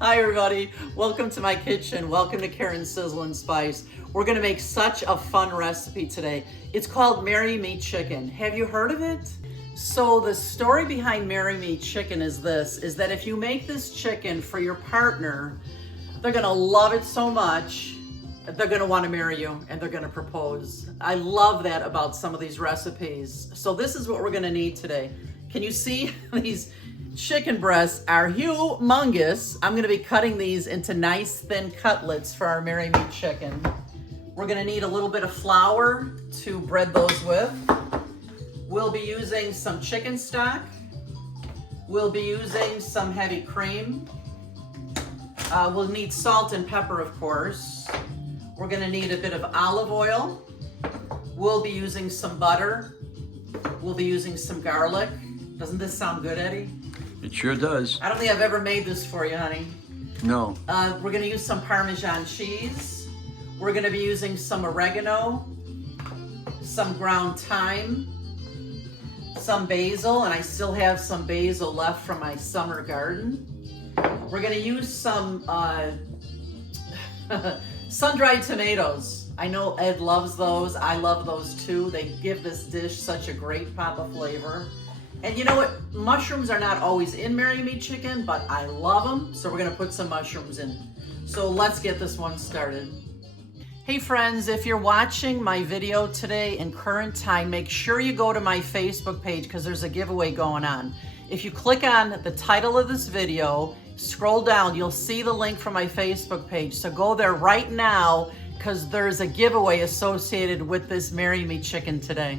Hi everybody, welcome to my kitchen. Welcome to Karen's Sizzle and Spice. We're gonna make such a fun recipe today. It's called Marry Me Chicken. Have you heard of it? So the story behind Marry Me Chicken is that if you make this chicken for your partner, they're gonna love it so much, they're gonna wanna marry you and they're gonna propose. I love that about some of these recipes. So this is what we're gonna need today. Can you see these chicken breasts are humongous. I'm gonna be cutting these into nice thin cutlets for our Marry Me Chicken. We're gonna need a little bit of flour to bread those with. We'll be using some chicken stock. We'll be using some heavy cream. We'll need salt and pepper, of course. We're gonna need a bit of olive oil. We'll be using some butter. We'll be using some garlic. Doesn't this sound good, Eddie? It sure does. I don't think I've ever made this for you, honey. No. We're gonna use some Parmesan cheese. We're gonna be using some oregano, some ground thyme, some basil, and I still have some basil left from my summer garden. We're gonna use some sun-dried tomatoes. I know Ed loves those. I love those too. They give this dish such a great pop of flavor. And you know what? Mushrooms are not always in Marry Me Chicken, but I love them, so we're gonna put some mushrooms in. So let's get this one started. Hey friends, if you're watching my video today in current time, make sure you go to my Facebook page because there's a giveaway going on. If you click on the title of this video, scroll down, you'll see the link from my Facebook page. So go there right now because there's a giveaway associated with this Marry Me Chicken today.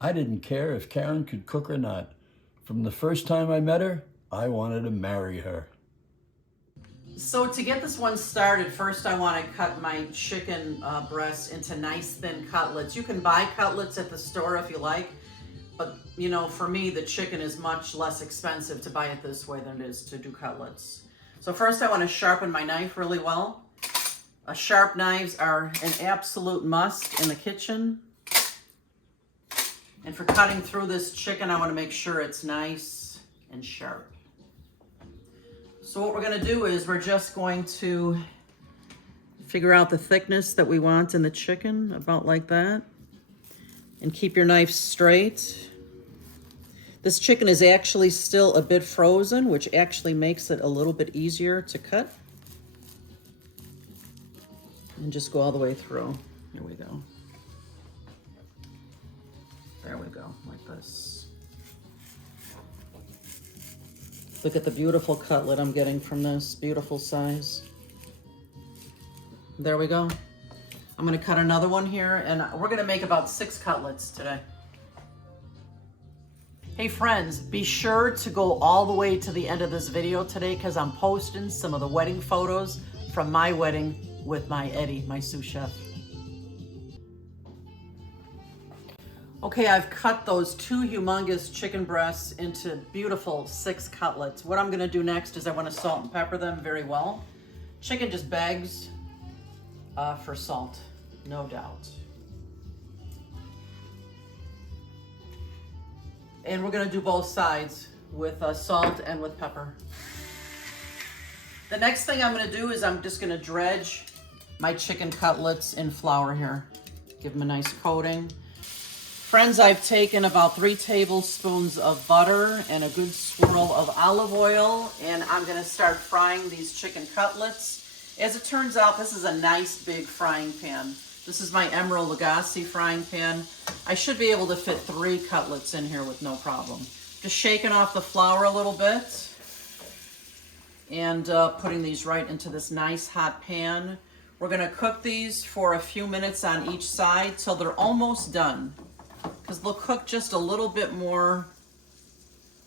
I didn't care if Karen could cook or not. From the first time I met her, I wanted to marry her. So to get this one started, first I want to cut my chicken breast into nice thin cutlets. You can buy cutlets at the store if you like, but you know, for me, the chicken is much less expensive to buy it this way than it is to do cutlets. So first I want to sharpen my knife really well. Sharp knives are an absolute must in the kitchen. And for cutting through this chicken, I want to make sure it's nice and sharp. So what we're going to do is we're just going to figure out the thickness that we want in the chicken, about like that. And keep your knife straight. This chicken is actually still a bit frozen, which actually makes it a little bit easier to cut. And just go all the way through. Here we go. There we go, like this. Look at the beautiful cutlet I'm getting from this, beautiful size. There we go. I'm gonna cut another one here, and we're gonna make about 6 cutlets today. Hey friends, be sure to go all the way to the end of this video today because I'm posting some of the wedding photos from my wedding with my Eddie, my sous chef. Okay, I've cut those 2 humongous chicken breasts into beautiful 6 cutlets. What I'm gonna do next is I wanna salt and pepper them very well. Chicken just begs for salt, no doubt. And we're gonna do both sides with salt and with pepper. The next thing I'm gonna do is I'm just gonna dredge my chicken cutlets in flour here. Give them a nice coating. Friends, I've taken about 3 tablespoons of butter and a good swirl of olive oil, and I'm gonna start frying these chicken cutlets. As it turns out, this is a nice big frying pan. This is my Emerald Lagasse frying pan. I should be able to fit 3 cutlets in here with no problem. Just shaking off the flour a little bit and putting these right into this nice hot pan. We're gonna cook these for a few minutes on each side till they're almost done, because they'll cook just a little bit more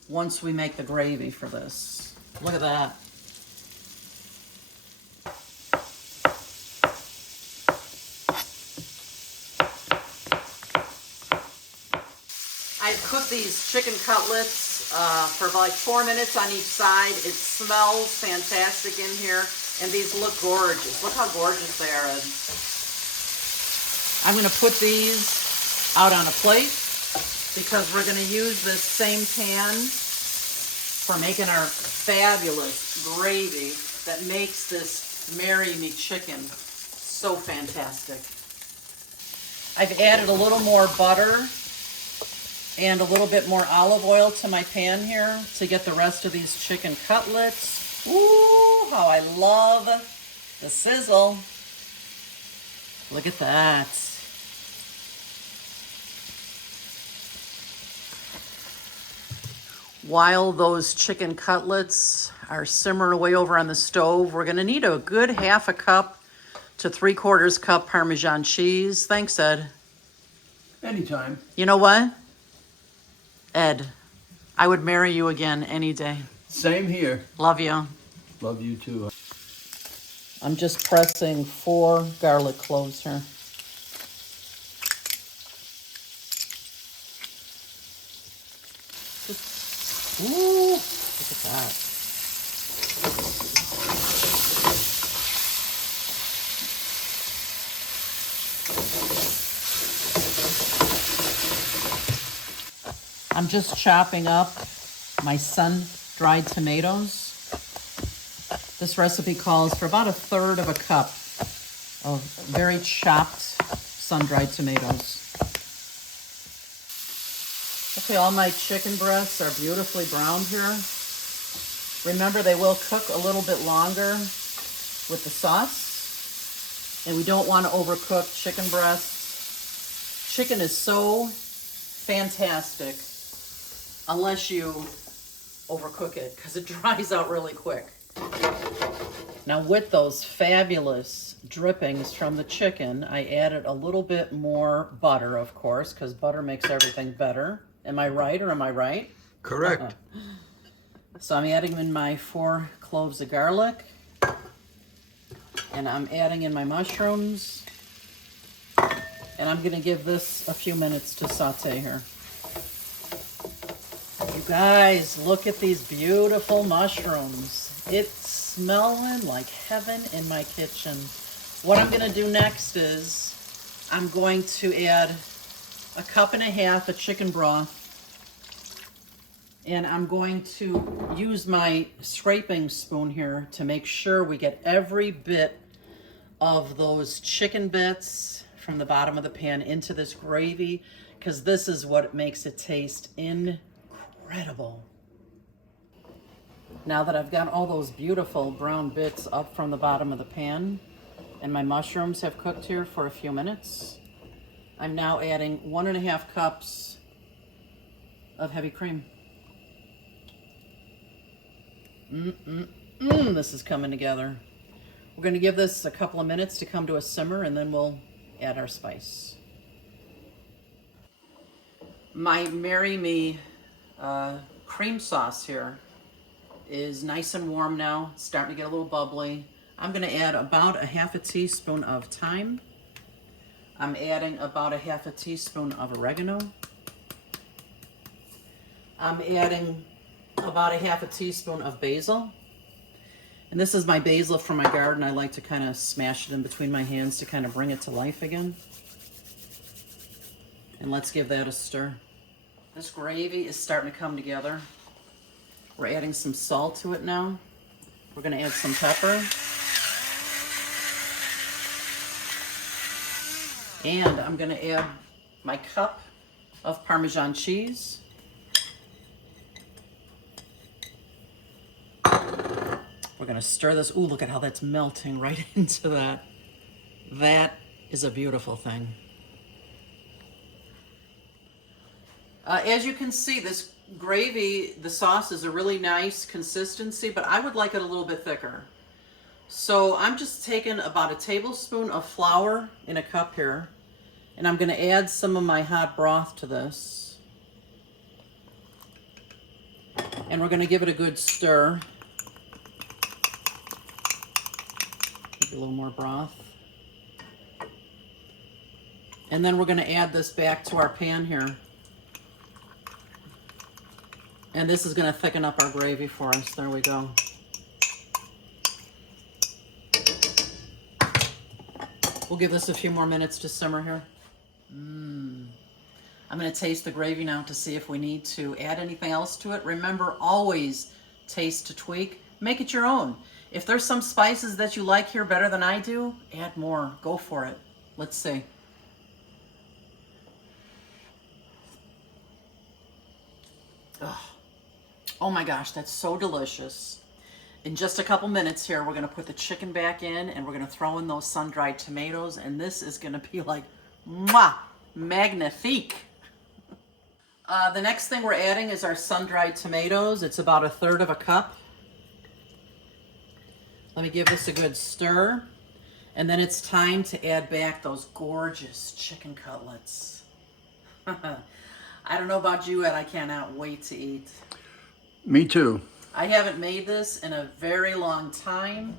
once we make the gravy for this. Look at that. I've cooked these chicken cutlets for like 4 minutes on each side. It smells fantastic in here, and these look gorgeous. Look how gorgeous they are. I'm gonna put these out on a plate because we're gonna use this same pan for making our fabulous gravy that makes this Marry Me chicken so fantastic. I've added a little more butter and a little bit more olive oil to my pan here to get the rest of these chicken cutlets. Ooh, how I love the sizzle. Look at that. While those chicken cutlets are simmering away over on the stove, we're gonna need a good 1/2 cup to 3/4 cup Parmesan cheese. Thanks, Ed. Anytime. You know what? Ed, I would marry you again any day. Same here. Love you. Love you too. I'm just pressing 4 garlic cloves here. Ooh, look at that. I'm just chopping up my sun-dried tomatoes. This recipe calls for about 1/3 of a cup of very chopped sun-dried tomatoes. Okay, all my chicken breasts are beautifully browned here. Remember, they will cook a little bit longer with the sauce, and we don't want to overcook chicken breasts. Chicken is so fantastic unless you overcook it because it dries out really quick. Now with those fabulous drippings from the chicken, I added a little bit more butter, of course, because butter makes everything better. Am I right or am I right? Correct. So I'm adding in my 4 cloves of garlic, and I'm adding in my mushrooms, and I'm gonna give this a few minutes to saute here. You guys, look at these beautiful mushrooms. It's smelling like heaven in my kitchen. What I'm gonna do next is I'm going to add 1.5 cups of chicken broth, and I'm going to use my scraping spoon here to make sure we get every bit of those chicken bits from the bottom of the pan into this gravy, because this is what makes it taste incredible. Now that I've got all those beautiful brown bits up from the bottom of the pan and my mushrooms have cooked here for a few minutes, I'm now adding 1.5 cups of heavy cream. This is coming together. We're going to give this a couple of minutes to come to a simmer, and then we'll add our spice. My Marry Me cream sauce here is nice and warm now. It's starting to get a little bubbly. I'm going to add about 1/2 teaspoon of thyme. I'm adding about 1/2 teaspoon of oregano. I'm adding about 1/2 teaspoon of basil. And this is my basil from my garden. I like to kind of smash it in between my hands to kind of bring it to life again. And let's give that a stir. This gravy is starting to come together. We're adding some salt to it now. We're going to add some pepper. And I'm going to add my cup of Parmesan cheese. We're going to stir this. Ooh, look at how that's melting right into that. That is a beautiful thing. As you can see, this gravy, the sauce is a really nice consistency, but I would like it a little bit thicker. So I'm just taking about 1 tablespoon of flour in a cup here, and I'm going to add some of my hot broth to this. And we're going to give it a good stir. Maybe a little more broth. And then we're going to add this back to our pan here. And this is going to thicken up our gravy for us. There we go. We'll give this a few more minutes to simmer here. I'm going to taste the gravy now to see if we need to add anything else to it. Remember, always taste to tweak. Make it your own. If there's some spices that you like here better than I do, add more. Go for it. Let's see. Oh my gosh, that's so delicious. In just a couple minutes here, we're going to put the chicken back in and we're going to throw in those sun-dried tomatoes, and this is going to be like, mwah, magnifique. The next thing we're adding is our sun-dried tomatoes. It's about 1/3 cup. Let me give this a good stir. And then it's time to add back those gorgeous chicken cutlets. I don't know about you, Ed. I cannot wait to eat. Me too. I haven't made this in a very long time.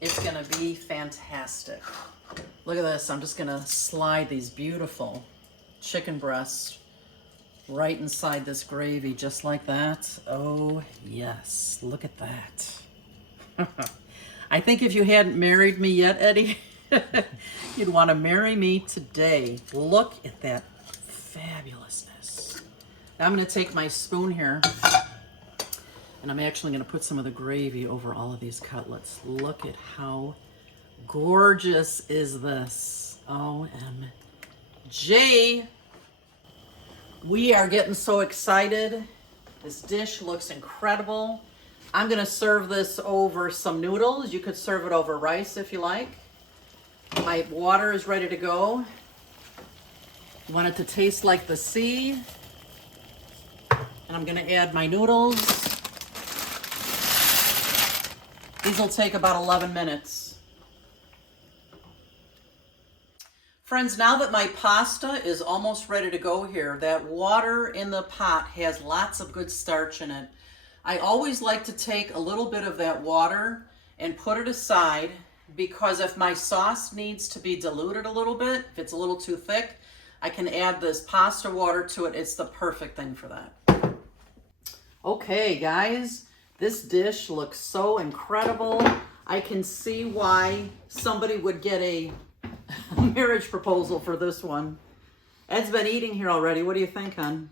It's going to be fantastic. Look at this. I'm just going to slide these beautiful chicken breasts right inside this gravy, just like that. Oh, yes. Look at that. I think if you hadn't married me yet, Eddie, you'd want to marry me today. Look at that fabulousness. Now I'm going to take my spoon here, and I'm actually going to put some of the gravy over all of these cutlets. Look at how gorgeous is this. OMG. We are getting so excited. This dish looks incredible. I'm going to serve this over some noodles. You could serve it over rice if you like. My water is ready to go. I want it to taste like the sea. And I'm going to add my noodles. These will take about 11 minutes. Friends, now that my pasta is almost ready to go here, that water in the pot has lots of good starch in it. I always like to take a little bit of that water and put it aside, because if my sauce needs to be diluted a little bit, if it's a little too thick, I can add this pasta water to it. It's the perfect thing for that. Okay, guys, this dish looks so incredible. I can see why somebody would get a marriage proposal for this one. Ed's been eating here already. What do you think, hon?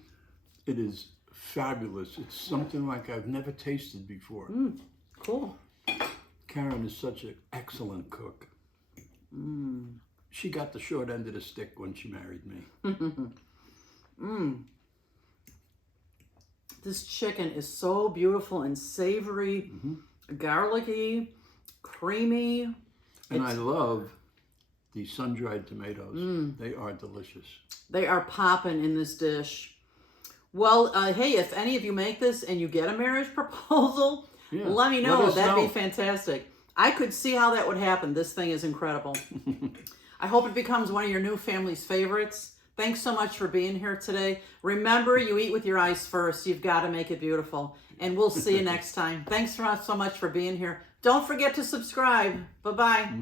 It is fabulous. It's something like I've never tasted before. Cool. Karen is such an excellent cook. She got the short end of the stick when she married me. This chicken is so beautiful and savory, garlicky, creamy. And I love the sun-dried tomatoes. They are delicious. They are popping in this dish. Well, hey, if any of you make this and you get a marriage proposal, let me know. That'd be fantastic. I could see how that would happen. This thing is incredible. I hope it becomes one of your new family's favorites. Thanks so much for being here today. Remember, you eat with your eyes first. You've got to make it beautiful. And we'll see you next time. Thanks so much for being here. Don't forget to subscribe. Bye-bye.